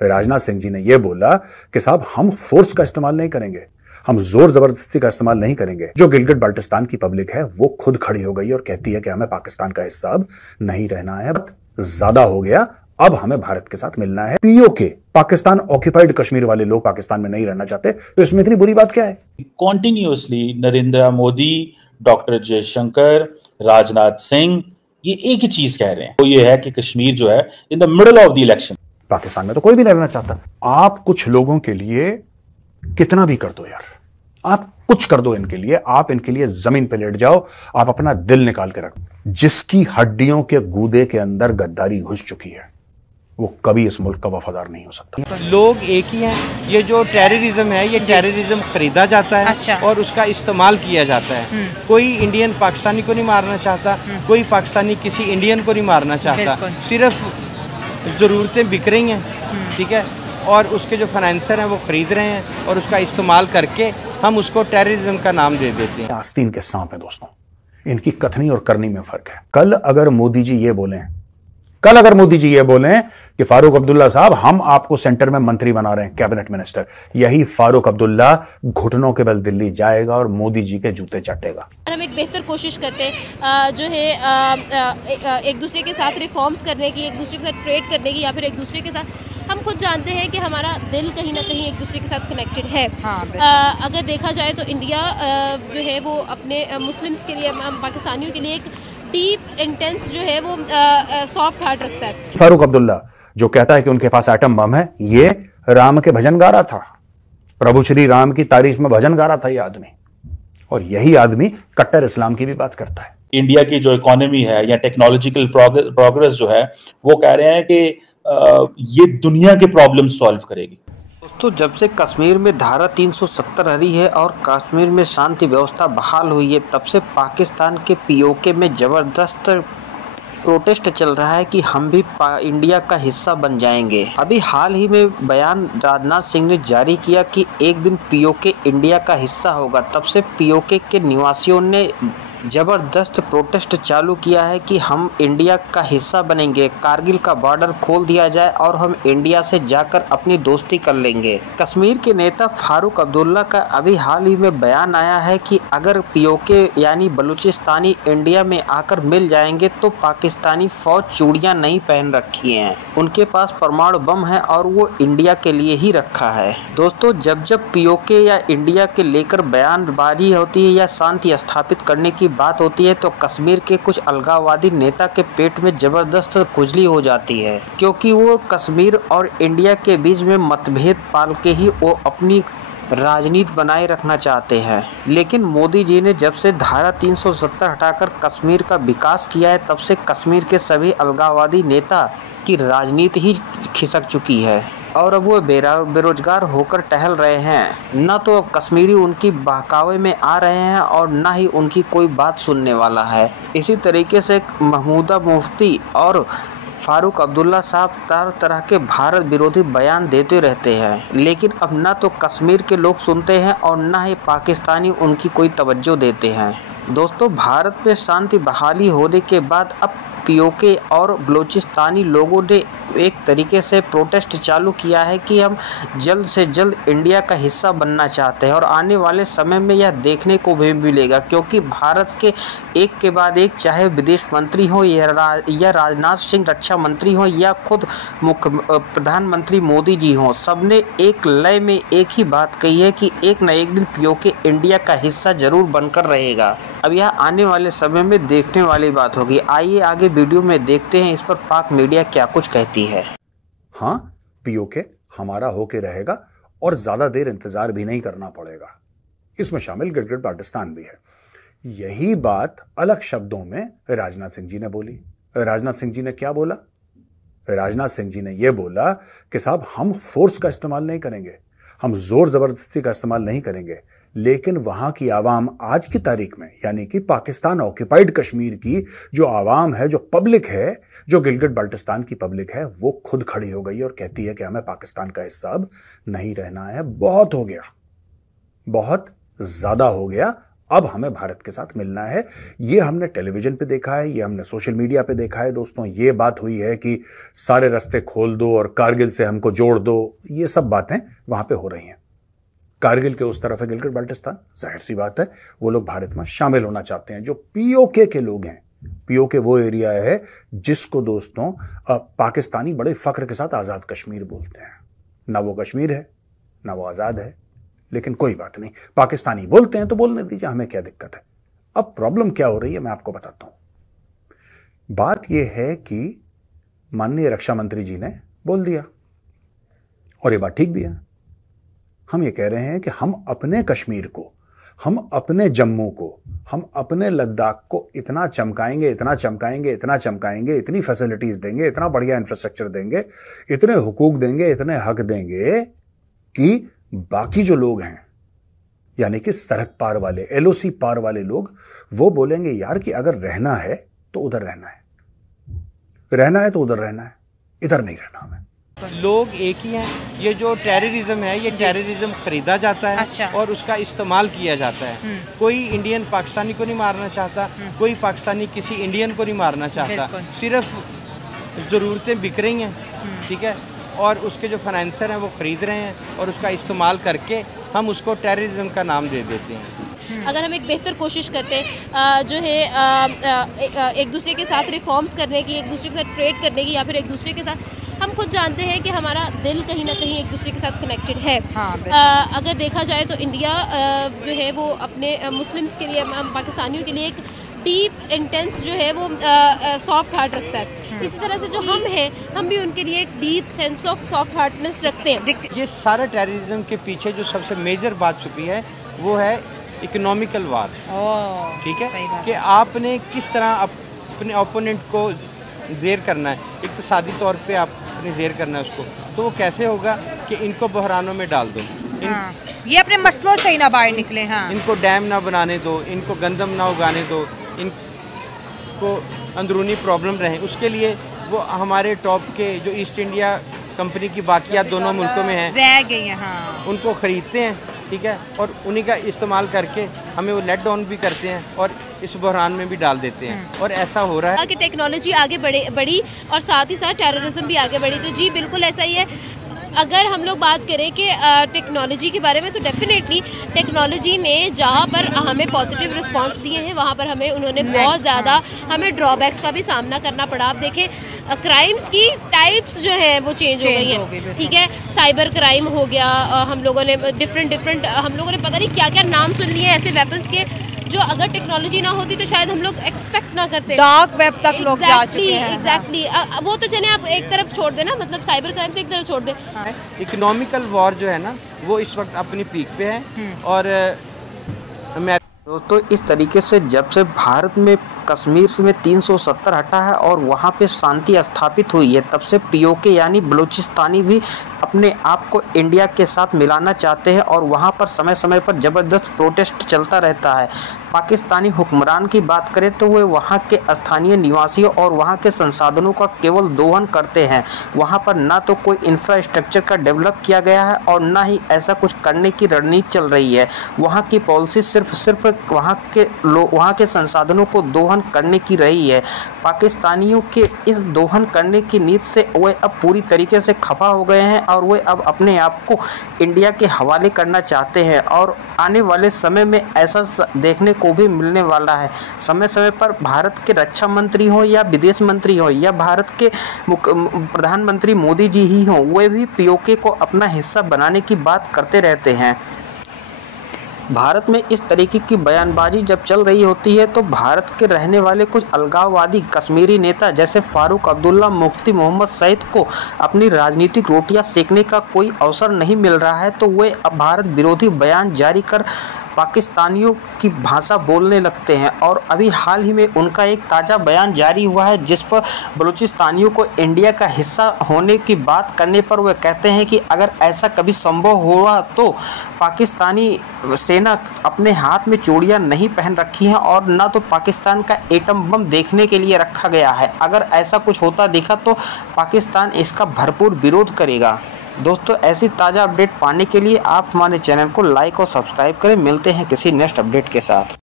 राजनाथ सिंह जी ने यह बोला कि साहब हम फोर्स का इस्तेमाल नहीं करेंगे, हम जोर जबरदस्ती का इस्तेमाल नहीं करेंगे। जो गिलगिट बाल्टिस्तान की पब्लिक है वो खुद खड़ी हो गई और कहती है कि हमें पाकिस्तान का हिस्सा अब नहीं रहना है, ज्यादा हो गया, अब हमें भारत के साथ मिलना है। पीओके, पाकिस्तान ऑक्यूपाइड कश्मीर वाले लोग पाकिस्तान में नहीं रहना चाहते, तो इसमें इतनी बुरी बात क्या है? कॉन्टिन्यूसली नरेंद्र मोदी, डॉक्टर जयशंकर, राजनाथ सिंह ये एक ही चीज कह रहे हैं, वो ये है कि कश्मीर जो है in the middle of the election. Pakistan में तो कोई भी नहीं रहना चाहता। आप कुछ लोगों के लिए कितना भी कर दो यार, आप कुछ कर दो इनके लिए, आप इनके लिए जमीन पे लेट जाओ, आप अपना दिल निकाल के रखो। जिसकी हड्डियों के गूदे के अंदर गद्दारी घुस चुकी है वो कभी इस मुल्क का वफादार नहीं हो सकता। लोग एक ही हैं। ये जो टेररिज्म है, ये टेररिज्म खरीदा जाता है। अच्छा। और उसका इस्तेमाल किया जाता है। कोई इंडियन पाकिस्तानी को नहीं मारना चाहता, कोई पाकिस्तानी किसी इंडियन को नहीं मारना चाहता, सिर्फ ज़रूरतें बिक रही हैं, ठीक है, और उसके जो फाइनेंसर हैं वो खरीद रहे हैं और उसका इस्तेमाल करके हम उसको टेररिज्म का नाम दे देते हैं। आस्तीन के सांप है दोस्तों, इनकी कथनी और करनी में फर्क है। कल अगर मोदी जी ये बोलें कि फारूक अब्दुल्ला साहब हम आपको सेंटर में मंत्री बना रहे हैं, कैबिनेट मिनिस्टर, यही फारूक अब्दुल्ला घुटनों के बल दिल्ली जाएगा और मोदी जी के जूते चाटेगा। हम एक बेहतर कोशिश करते हैं जो है एक दूसरे के साथ रिफॉर्म्स करने की, एक दूसरे के साथ ट्रेड करने की, या फिर एक दूसरे के साथ, हम खुद जानते हैं कि हमारा दिल कहीं ना कहीं एक दूसरे के साथ कनेक्टेड है। अगर देखा जाए तो इंडिया जो है वो अपने मुस्लिम्स के लिए, पाकिस्तानियों के लिए एक डीप इंटेंस जो है वो सॉफ्ट हार्ट रखता है। फारूक अब्दुल्ला जो कहता है कि उनके पास एटम बम है, ये राम के भजन गा रहा था, प्रभु श्री राम की तारीफ में भजन गा रहा था ये आदमी, और यही आदमी कट्टर इस्लाम की भी बात करता है। इंडिया की जो इकोनॉमी है या टेक्नोलॉजिकल प्रोग्रेस जो है, वो कह रहे हैं कि ये दुनिया के प्रॉब्लम सॉल्व करेगी। दोस्तों, जब से कश्मीर में धारा 370 हरी है और कश्मीर में शांति व्यवस्था बहाल हुई है, तब से पाकिस्तान के पीओके में जबरदस्त प्रोटेस्ट चल रहा है कि हम भी इंडिया का हिस्सा बन जाएंगे। अभी हाल ही में बयान राजनाथ सिंह ने जारी किया कि एक दिन पीओके इंडिया का हिस्सा होगा। तब से पीओके के निवासियों ने जबरदस्त प्रोटेस्ट चालू किया है कि हम इंडिया का हिस्सा बनेंगे, कारगिल का बॉर्डर खोल दिया जाए और हम इंडिया से जाकर अपनी दोस्ती कर लेंगे। कश्मीर के नेता फारूक अब्दुल्ला का अभी हाल ही में बयान आया है कि अगर पीओके यानी बलूचिस्तानी इंडिया में आकर मिल जाएंगे तो पाकिस्तानी फौज चूड़ियां नहीं पहन रखी हैं, उनके पास परमाणु बम है और वो इंडिया के लिए ही रखा है। दोस्तों, जब जब पीओके या इंडिया के लेकर बयानबाजी होती है या शांति स्थापित करने की बात होती है तो कश्मीर के कुछ अलगाववादी नेता के पेट में जबरदस्त खुजली हो जाती है, क्योंकि वो कश्मीर और इंडिया के बीच में मतभेद पाल के ही वो अपनी राजनीति बनाए रखना चाहते हैं। लेकिन मोदी जी ने जब से धारा 370 हटाकर कश्मीर का विकास किया है, तब से कश्मीर के सभी अलगाववादी नेता की राजनीति ही खिसक चुकी है और अब वो बेरोजगार होकर टहल रहे हैं। न तो अब कश्मीरी उनकी बहकावे में आ रहे हैं और न ही उनकी कोई बात सुनने वाला है। इसी तरीके से महमूदा मुफ्ती और फारूक अब्दुल्ला साहब तरह तरह के भारत विरोधी बयान देते रहते हैं, लेकिन अब न तो कश्मीर के लोग सुनते हैं और न ही पाकिस्तानी उनकी कोई तवज्जो देते हैं। दोस्तों, भारत में शांति बहाली होने के बाद अब पीओके और बलूचिस्तानी लोगों ने एक तरीके से प्रोटेस्ट चालू किया है कि हम जल्द से जल्द इंडिया का हिस्सा बनना चाहते हैं और आने वाले समय में यह देखने को भी मिलेगा, क्योंकि भारत के एक के बाद एक, चाहे विदेश मंत्री हो या राजनाथ सिंह रक्षा मंत्री हो या खुद प्रधानमंत्री मोदी जी हों, सबने एक लय में एक ही बात कही है कि एक न एक दिन पीओके इंडिया का हिस्सा जरूर बनकर रहेगा। अब यह आने वाले समय में देखने वाली बात होगी। आइए आगे वीडियो में देखते हैं इस पर पाक मीडिया क्या कुछ कहती है। हाँ, पीओके हमारा होके रहेगा और ज्यादा देर इंतजार भी नहीं करना पड़ेगा। इसमें शामिल गिलगिट बाल्टिस्तान भी है। यही बात अलग शब्दों में राजनाथ सिंह जी ने बोली। राजनाथ सिंह जी ने क्या बोला? राजनाथ सिंह जी ने यह बोला कि साहब हम फोर्स का इस्तेमाल नहीं करेंगे, हम जोर जबरदस्ती का इस्तेमाल नहीं करेंगे, लेकिन वहां की आवाम आज की तारीख में, यानी कि पाकिस्तान ऑक्यूपाइड कश्मीर की जो आवाम है, जो पब्लिक है, जो गिलगिट बाल्टिस्तान की पब्लिक है, वो खुद खड़ी हो गई और कहती है कि हमें पाकिस्तान का हिस्सा अब नहीं रहना है, बहुत हो गया, बहुत ज्यादा हो गया, अब हमें भारत के साथ मिलना है। ये हमने टेलीविजन पे देखा है, ये हमने सोशल मीडिया पे देखा है दोस्तों। ये बात हुई है कि सारे रास्ते खोल दो और कारगिल से हमको जोड़ दो, ये सब बातें वहां पे हो रही हैं। कारगिल के उस तरफ है गिलगित बाल्टिस्तान, जाहिर सी बात है वो लोग भारत में शामिल होना चाहते हैं। जो पीओके के लोग हैं, पीओके वो एरिया है जिसको दोस्तों पाकिस्तानी बड़े फख्र के साथ आजाद कश्मीर बोलते हैं। ना वो कश्मीर है ना वो आजाद है, लेकिन कोई बात नहीं, पाकिस्तानी बोलते हैं तो बोलने दीजिए, हमें क्या दिक्कत है। अब प्रॉब्लम क्या हो रही है मैं आपको बताता हूं। बात यह है कि माननीय रक्षा मंत्री जी ने बोल दिया और ये बात ठीक भी है। हम ये कह रहे हैं कि हम अपने कश्मीर को, हम अपने जम्मू को, हम अपने लद्दाख को इतना चमकाएंगे, इतना चमकाएंगे, इतना चमकाएंगे, इतनी फैसिलिटीज देंगे, इतना बढ़िया इंफ्रास्ट्रक्चर देंगे, इतने हुकूक देंगे, इतने हक देंगे कि बाकी जो लोग हैं यानी कि सरहद पार वाले, एलओसी पार वाले लोग, वो बोलेंगे यार कि अगर रहना है तो उधर रहना है, रहना है तो उधर रहना है, इधर नहीं रहना हमें। लोग एक ही हैं। ये जो टेररिज्म है, ये टेररिज्म खरीदा जाता है। अच्छा। और उसका इस्तेमाल किया जाता है। कोई इंडियन पाकिस्तानी को नहीं मारना चाहता, कोई पाकिस्तानी किसी इंडियन को नहीं मारना चाहता, सिर्फ ज़रूरतें बिक रही हैं, ठीक है, और उसके जो फाइनेंसर हैं वो ख़रीद रहे हैं और उसका इस्तेमाल करके हम उसको टेररिज्म का नाम दे देते हैं। अगर हम एक बेहतर कोशिश करते हैं जो है एक दूसरे के साथ रिफॉर्म्स करने की, एक दूसरे के साथ ट्रेड करने की, या फिर एक दूसरे के साथ, हम खुद जानते हैं कि हमारा दिल कहीं ना कहीं एक दूसरे के साथ कनेक्टेड है। अगर देखा जाए तो इंडिया जो है वो अपने मुस्लिम्स के लिए, पाकिस्तानियों के लिए एक डीप इंटेंस जो है वो सॉफ्ट हार्ट रखता है। इसी तरह से जो हम हैं, हम भी उनके लिए एक deep sense of soft Hartness रखते हैं। ये सारा टेररिज्म के पीछे जो सबसे मेजर बात छुपी है वो है इकोनॉमिकल वार। ठीक है कि आपने किस तरह अपने ओपोनेंट को जेर करना है, इक्तिसादी तौर पे आपने जेर करना है उसको, तो वो कैसे होगा कि इनको बहरानों में डाल दो, ये अपने मसलों से ही ना बाहर निकले। हाँ, इनको डैम ना बनाने दो, इनको गंदम ना उगाने दो, इनको अंदरूनी प्रॉब्लम रहे, उसके लिए वो हमारे टॉप के जो ईस्ट इंडिया कंपनी की बाकियात दोनों मुल्कों में हैं, रह गई हैं। हाँ, उनको ख़रीदते हैं, ठीक है, और उन्हीं का इस्तेमाल करके हमें वो लेट डाउन भी करते हैं और इस बहरान में भी डाल देते हैं। और ऐसा हो रहा है कि टेक्नोलॉजी आगे बढ़ी और साथ ही साथ टेररिज्म भी आगे बढ़ी। तो जी बिल्कुल ऐसा ही है। अगर हम लोग बात करें कि टेक्नोलॉजी के बारे में, तो डेफिनेटली टेक्नोलॉजी ने जहाँ पर हमें पॉजिटिव रिस्पांस दिए हैं, वहाँ पर हमें उन्होंने बहुत ज़्यादा हमें ड्रॉबैक्स का भी सामना करना पड़ा। आप देखें क्राइम्स की टाइप्स जो है वो चेंज हो गई हैं, ठीक है। साइबर क्राइम हो गया, हम लोगों ने डिफरेंट हम लोगों ने पता नहीं क्या क्या नाम सुन लिए ऐसे वेपन्स के, जो अगर टेक्नोलॉजी ना होती तो शायद हम लोग एक्सपेक्ट ना करते। डार्क वेब तक लोग जा चुके हैं। एग्जैक्टली, वो तो चले आप एक तरफ छोड़ देना, मतलब साइबर क्राइम तो एक तरफ छोड़ दें। इकोनॉमिकल वॉर जो है ना वो इस वक्त अपनी पीक पे है। और दोस्तों इस तरीके से जब से भारत में कश्मीर में 370 हटा है और वहाँ पे शांति स्थापित हुई है, तब से पीओके यानी बलूचिस्तानी भी अपने आप को इंडिया के साथ मिलाना चाहते हैं और वहाँ पर समय समय पर ज़बरदस्त प्रोटेस्ट चलता रहता है। पाकिस्तानी हुक्मरान की बात करें तो वे वहाँ के स्थानीय निवासियों और वहाँ के संसाधनों का केवल दोहन करते हैं। वहाँ पर ना तो कोई इंफ्रास्ट्रक्चर का डेवलप किया गया है और ना ही ऐसा कुछ करने की रणनीति चल रही है। वहाँ की पॉलिसी सिर्फ वहाँ के संसाधनों को दोहन करने की रही है। पाकिस्तानियों के इस दोहन करने की नीति से वे अब पूरी तरीके से खफा हो गए हैं और वे अब अपने आप को इंडिया के हवाले करना चाहते हैं और आने वाले समय में ऐसा देखने को भी मिलने वाला है। समय समय पर भारत के रक्षा मंत्री हो या विदेश मंत्री हो या भारत के प्रधानमंत्री मोदी जी ही हों, वे भी पीओके को अपना हिस्सा बनाने की बात करते रहते हैं। भारत में इस तरीके की बयानबाजी जब चल रही होती है तो भारत के रहने वाले कुछ अलगाववादी कश्मीरी नेता जैसे फारूक अब्दुल्ला, मुफ्ती मोहम्मद सईद को अपनी राजनीतिक रोटियां सेकने का कोई अवसर नहीं मिल रहा है, तो वे अब भारत विरोधी बयान जारी कर पाकिस्तानियों की भाषा बोलने लगते हैं। और अभी हाल ही में उनका एक ताज़ा बयान जारी हुआ है जिस पर बलूचिस्तानियों को इंडिया का हिस्सा होने की बात करने पर वे कहते हैं कि अगर ऐसा कभी संभव हुआ तो पाकिस्तानी सेना अपने हाथ में चूड़ियां नहीं पहन रखी हैं और ना तो पाकिस्तान का एटम बम देखने के लिए रखा गया है। अगर ऐसा कुछ होता देखा तो पाकिस्तान इसका भरपूर विरोध करेगा। दोस्तों ऐसी ताज़ा अपडेट पाने के लिए आप हमारे चैनल को लाइक और सब्सक्राइब करें। मिलते हैं किसी नेक्स्ट अपडेट के साथ।